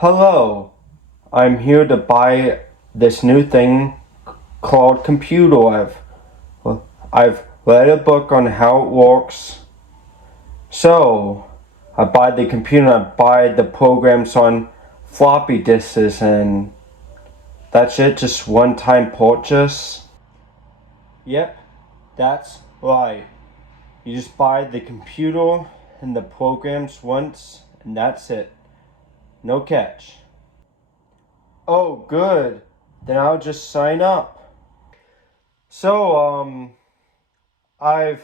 Hello, I'm here to buy this new thing called computer. I've read a book on how it works. So, I buy the computer, I buy the programs on floppy disks, and that's it, just one time purchase. Yep, that's right. You just buy the computer and the programs once, and that's it. No catch. Oh, good. Then I'll just sign up. So, I've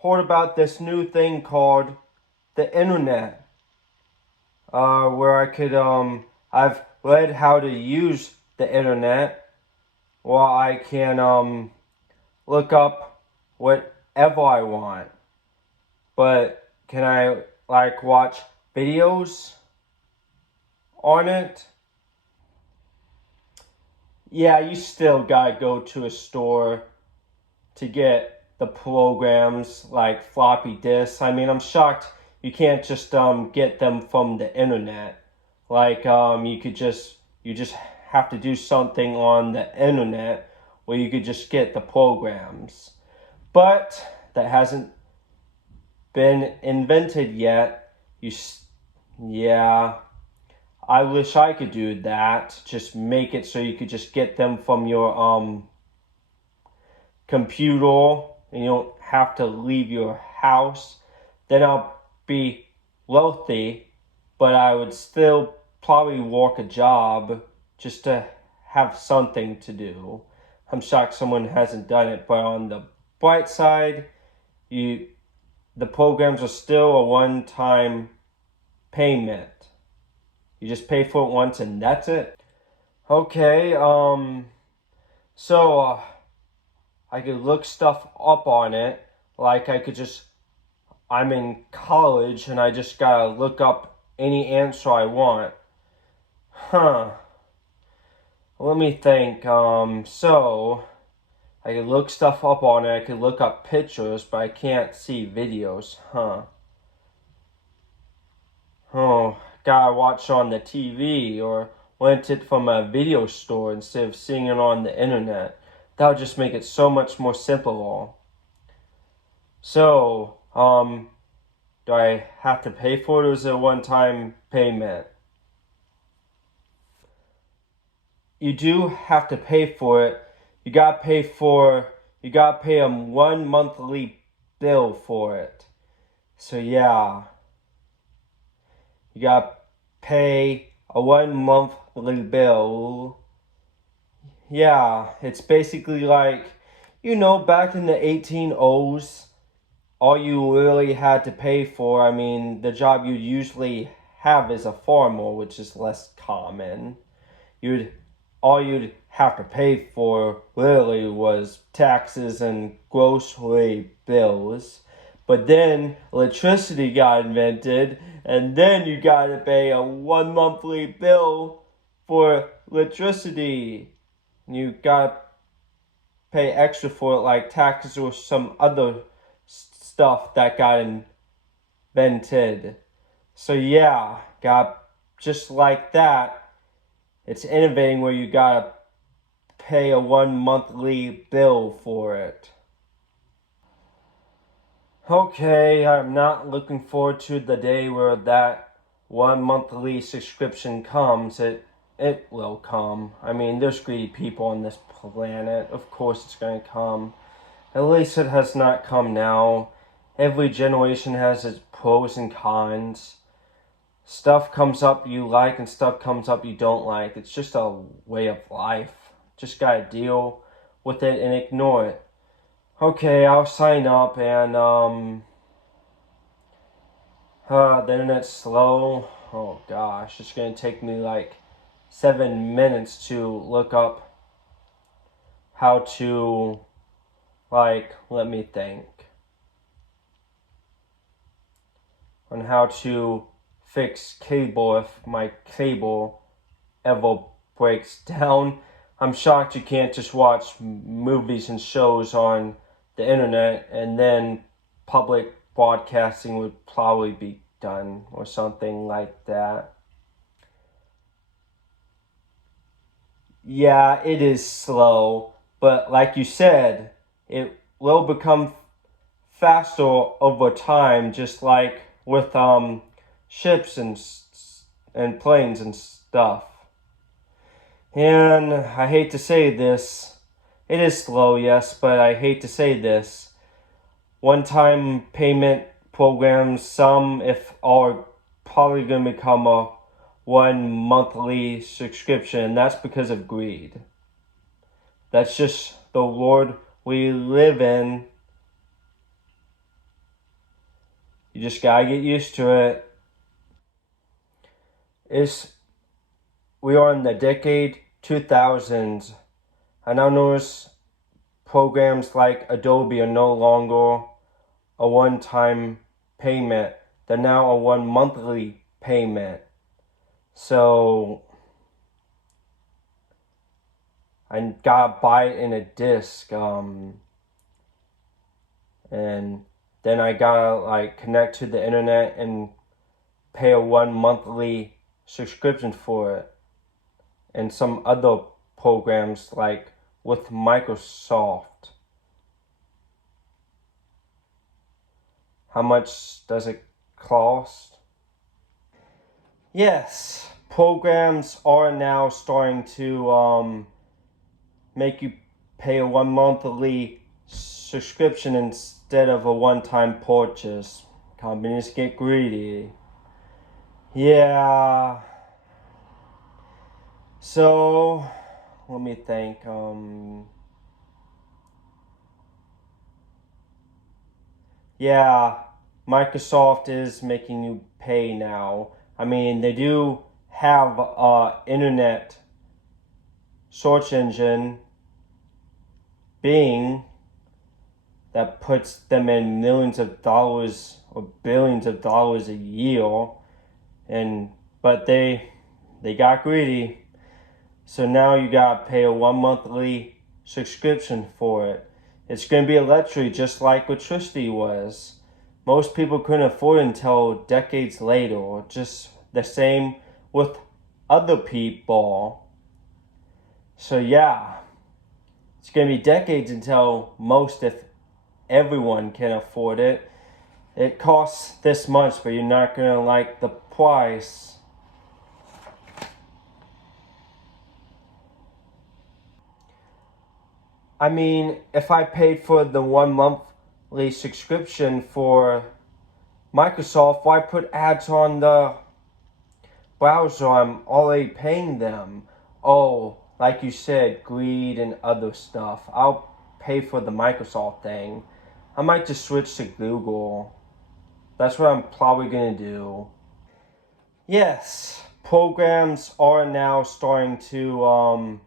heard about this new thing called the internet, where I've read how to use the internet, where I can, look up whatever I want. But can I, like, watch videos on it? Yeah, you still gotta go to a store to get the programs like floppy disks. I mean, I'm shocked you can't just get them from the internet. Like you just have to do something on the internet where you could just get the programs. But that hasn't been invented yet. Yeah, I wish I could do that. Just make it so you could just get them from your computer and you don't have to leave your house, then I'll be wealthy, but I would still probably work a job just to have something to do. I'm shocked someone hasn't done it, but on the bright side, you the programs are still a one-time payment. You just pay for it once and that's it. Okay, so I could look stuff up on it. Like I'm in college and I just gotta look up any answer I want. Huh. Let me think. So I could look stuff up on it. I could look up pictures, but I can't see videos. Huh. Oh, gotta watch on the TV or rent it from a video store instead of seeing it on the internet. That would just make it so much more simple. So, do I have to pay for it or is it a one-time payment? You do have to pay for it. You gotta pay a one monthly bill for it. So yeah, you gotta pay a one monthly bill. Yeah, it's basically like, back in the 1800s, all you really had to pay for, I mean, the job you usually have is a farmer, which is less common. You'd All you'd have to pay for really was taxes and grocery bills. But then electricity got invented, and then you gotta pay a one monthly bill for electricity. You gotta pay extra for it, like taxes or some other stuff that got invented. So yeah, got just like that. It's innovating where you gotta pay a one monthly bill for it. Okay, I'm not looking forward to the day where that one monthly subscription comes. It will come. I mean, there's greedy people on this planet. Of course it's gonna come. At least it has not come now. Every generation has its pros and cons. Stuff comes up you like and stuff comes up you don't like. It's just a way of life. Just gotta deal with it and ignore it. Okay, I'll sign up and the internet's slow. Oh gosh, it's gonna take me like 7 minutes to look up how to, let me think, on how to fix cable if my cable ever breaks down. I'm shocked you can't just watch movies and shows on the internet and then public broadcasting would probably be done or something like that. Yeah, it is slow, but like you said, it will become faster over time, just like with ships and planes and stuff. And I hate to say this, it is slow, yes, but I hate to say this. One-time payment programs, some if are probably going to become a one monthly subscription, and that's because of greed. That's just the world we live in. You just gotta get used to it. It's we are in the decade 2000s. I now notice programs like Adobe are no longer a one-time payment. They're now a one monthly payment. So I gotta buy it in a disc. And then I gotta like connect to the internet and pay a one monthly subscription for it. And some other programs like with Microsoft. How much does it cost? Yes, programs are now starting to make you pay a one monthly subscription instead of a one time purchase. Companies get greedy. Yeah. So let me think. Yeah, Microsoft is making you pay now. I mean, they do have internet search engine, Bing, that puts them in millions of dollars or billions of dollars a year, and but they got greedy. So now you gotta pay a one monthly subscription for it. It's gonna be a luxury just like electricity was. Most people couldn't afford it until decades later. Just the same with other people. So yeah, it's gonna be decades until most, if everyone, can afford it. It costs this much, but you're not gonna like the price. I mean, if I paid for the one monthly subscription for Microsoft, why put ads on the browser? I'm already paying them. Oh, like you said, greed and other stuff. I'll pay for the Microsoft thing. I might just switch to Google. That's what I'm probably gonna do. Yes, programs are now starting to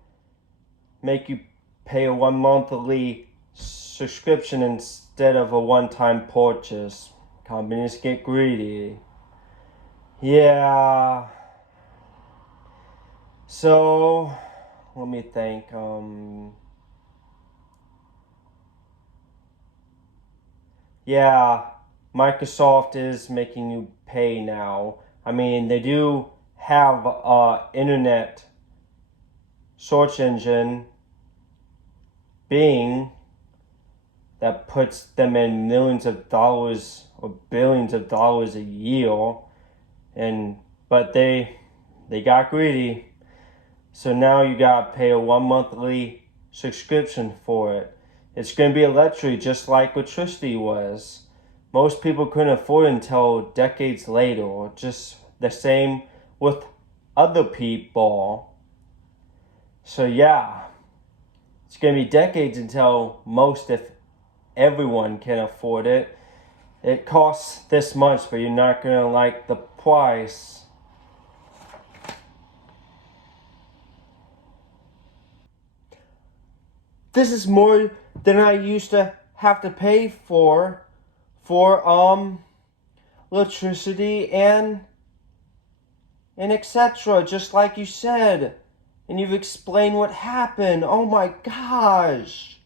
make you pay a one monthly subscription instead of a one time purchase. Companies get greedy. Yeah. So let me think. Yeah, Microsoft is making you pay now. I mean, they do have internet search engine, Bing, that puts them in millions of dollars or billions of dollars a year, and but they got greedy. So now you gotta pay a one monthly subscription for it. It's gonna be a luxury just like electricity was. Most people couldn't afford it until decades later. Just the same with other people. So yeah, it's gonna be decades until most, if everyone, can afford it. It costs this much, but you're not gonna like the price. This is more than I used to have to pay for electricity and etc. Just like you said, and you've explained what happened. Oh my gosh,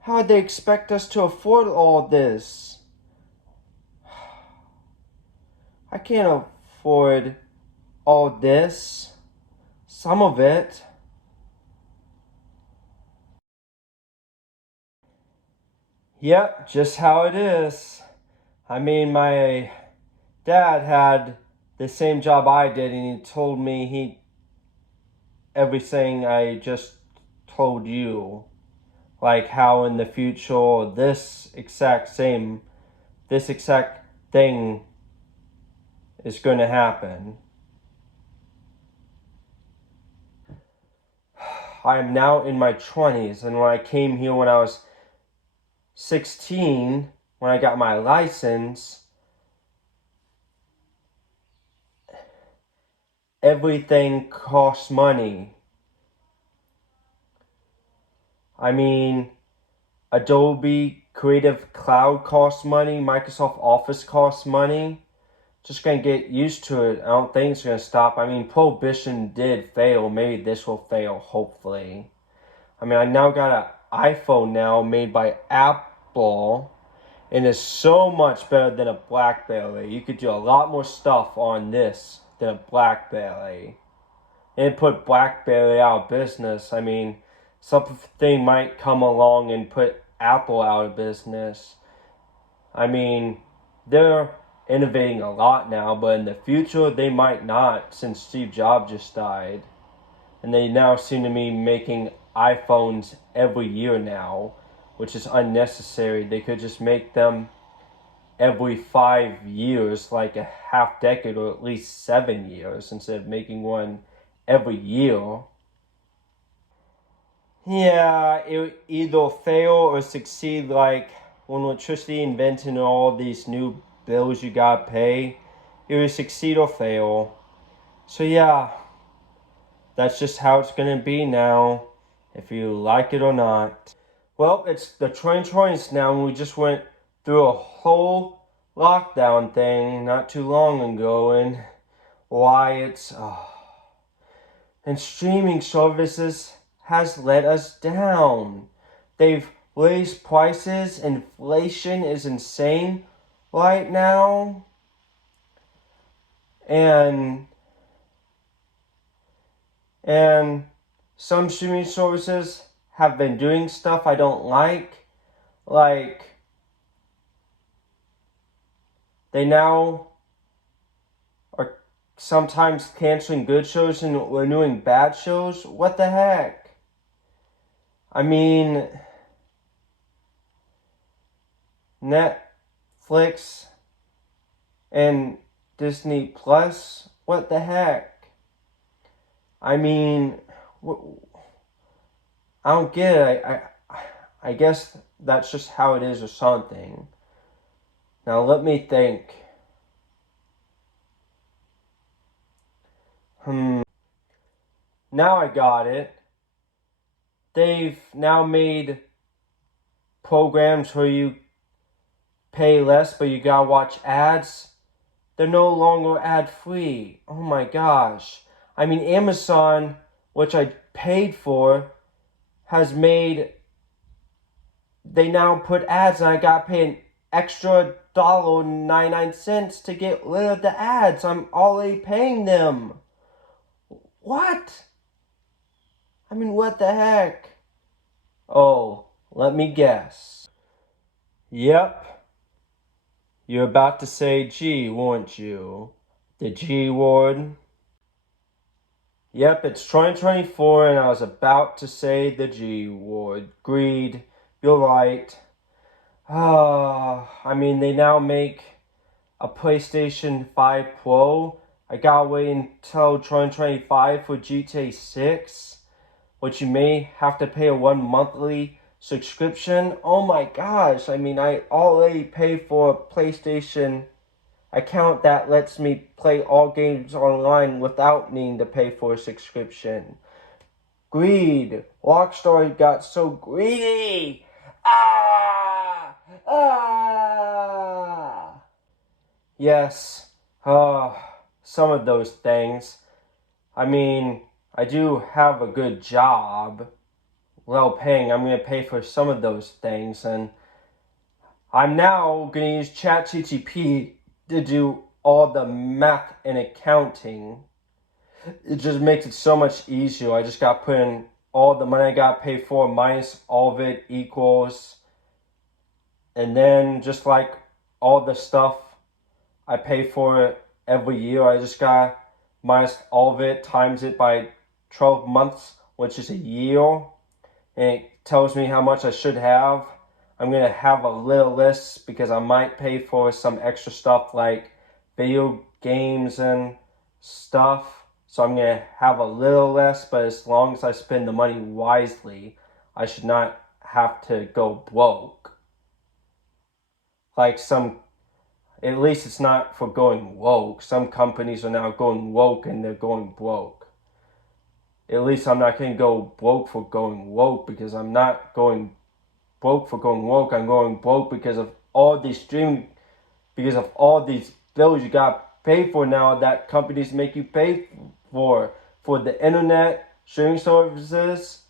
how would they expect us to afford all this? I can't afford all this. Some of it. Yep, just how it is. I mean, my dad had the same job I did, and he told me everything I just told you. Like how in the future this exact thing is going to happen. I am now in my 20s, and when I came here when I was 16, when I got my license, everything costs money. I mean, Adobe Creative Cloud costs money, Microsoft Office costs money. Just gonna get used to it. I don't think it's gonna stop. I mean, Prohibition did fail. Maybe this will fail, hopefully. I mean, I now got an iPhone now made by Apple, and it's so much better than a BlackBerry. You could do a lot more stuff on this than a BlackBerry. And it put BlackBerry out of business. I mean, something might come along and put Apple out of business. I mean, they're innovating a lot now, but in the future they might not, since Steve Jobs just died. And they now seem to be making iPhones every year now, which is unnecessary. They could just make them every 5 years, like a half decade, or at least 7 years, instead of making one every year. Yeah, it would either fail or succeed, like when electricity invented and all these new bills you gotta pay. It would succeed or fail. So yeah, that's just how it's gonna be now, if you like it or not. Well, it's the 2020s now, and we just went through a whole lockdown thing not too long ago, and why it's and streaming services has let us down. They've raised prices, inflation is insane right now, and some streaming services have been doing stuff I don't like they now are sometimes canceling good shows and renewing bad shows. What the heck? I mean, Netflix and Disney Plus, what the heck? I mean, I don't get it. I guess that's just how it is or something. Now let me think. Now I got it. They've now made programs where you pay less but you gotta watch ads. They're no longer ad free. Oh my gosh. I mean, Amazon, which I paid for, has made, they now put ads, and I gotta pay an extra $1.99 to get rid of the ads. I'm already paying them. What? I mean, what the heck? Oh, let me guess. Yep. You're about to say G, weren't you? The G word? Yep, it's 2024, and I was about to say the G word. Greed. You're right. I mean, they now make a PlayStation 5 Pro. I gotta wait until 2025 for GTA 6, which you may have to pay a 1 monthly subscription. Oh my gosh, I mean, I already pay for a PlayStation account that lets me play all games online without needing to pay for a subscription. Greed. Rockstar got so greedy. Ah! Ah! Yes. Some of those things. I mean, I do have a good job. Well paying. I'm going to pay for some of those things. And I'm now going to use ChatGPT to do all the math and accounting. It just makes it so much easier. I just got to put in all the money I got to pay for minus all of it equals And then just like all the stuff I pay for it every year, I just got minus all of it, times it by 12 months, which is a year. And it tells me how much I should have. I'm going to have a little list because I might pay for some extra stuff like video games and stuff. So I'm going to have a little less, but as long as I spend the money wisely, I should not have to go broke. Like at least it's not for going woke. Some companies are now going woke and they're going broke. At least I'm not going to go broke for going woke, because I'm not going broke for going woke. I'm going broke because of all these because of all these bills you got to pay for now that companies make you pay for the internet, streaming services,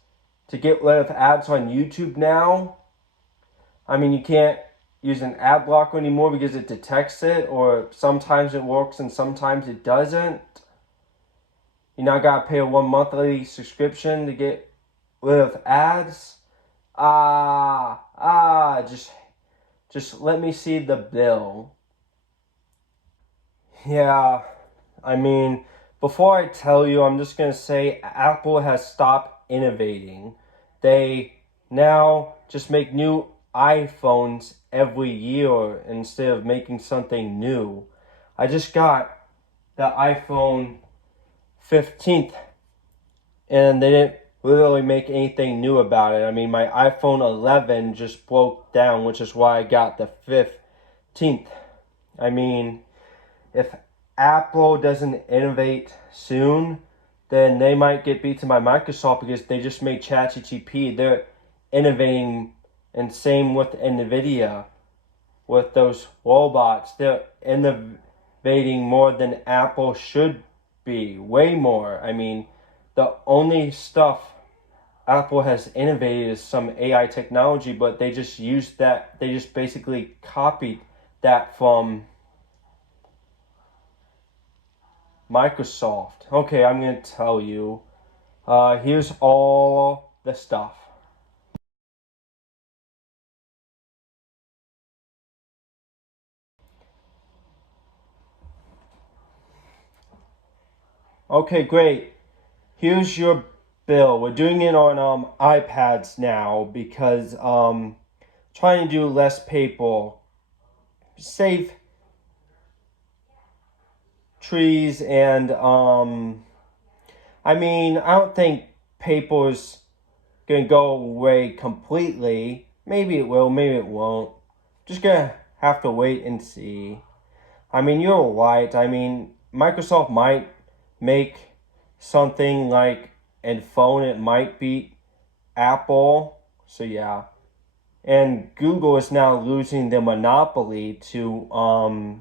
to get rid of ads on YouTube now. I mean, you can't use an ad blocker anymore because it detects it, or sometimes it works and sometimes it doesn't. You now gotta pay a 1 monthly subscription to get rid of ads. Just let me see the bill. Yeah, I mean, before I tell you, I'm just gonna say Apple has stopped innovating. They now just make new iPhones every year instead of making something new. I just got the iPhone 15th, and they didn't really make anything new about it. I mean, my iPhone 11 just broke down, which is why I got the 15th. I mean, if Apple doesn't innovate soon, then they might get beat to by Microsoft because they just made ChatGPT. They're innovating, and same with NVIDIA with those robots. They're innovating more than Apple should be, way more. I mean, the only stuff Apple has innovated is some AI technology, but they just used that, they just basically copied that from Microsoft. Okay, I'm going to tell you. Here's all the stuff. Okay, great. Here's your bill. We're doing it on iPads now because trying to do less paper, save trees, and I mean, I don't think paper's gonna go away completely. Maybe it will, maybe it won't. Just gonna have to wait and see. I mean, you're right. I mean, Microsoft might make something like a phone. It might beat Apple. So yeah. And Google is now losing their monopoly to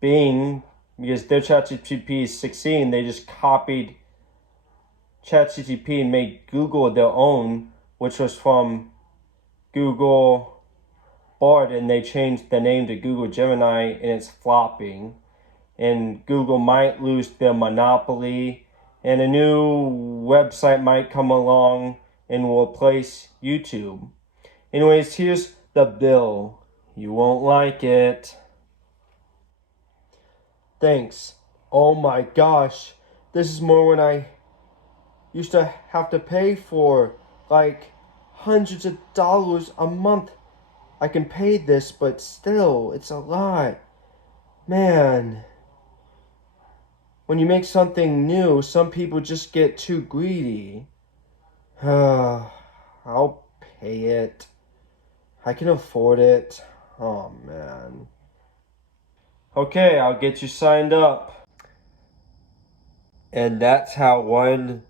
Bing, because their ChatGPT is succeeding. They just copied ChatGPT and made Google their own, which was from Google Bard, and they changed the name to Google Gemini, and it's flopping. And Google might lose their monopoly, and a new website might come along and will replace YouTube. Anyways, here's the bill. You won't like it. Thanks. Oh my gosh. This is more than I used to have to pay for. Like hundreds of dollars a month. I can pay this, but still, it's a lot. Man. When you make something new, some people just get too greedy. I'll pay it. I can afford it. Oh man. Okay, I'll get you signed up. And that's how one-time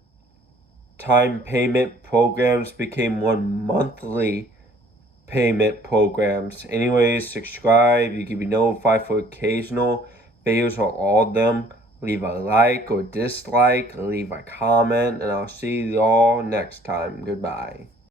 payment programs became one monthly payment programs. Anyways, subscribe. You can be notified for occasional videos or all of them. Leave a like or dislike. Leave a comment. And I'll see y'all next time. Goodbye.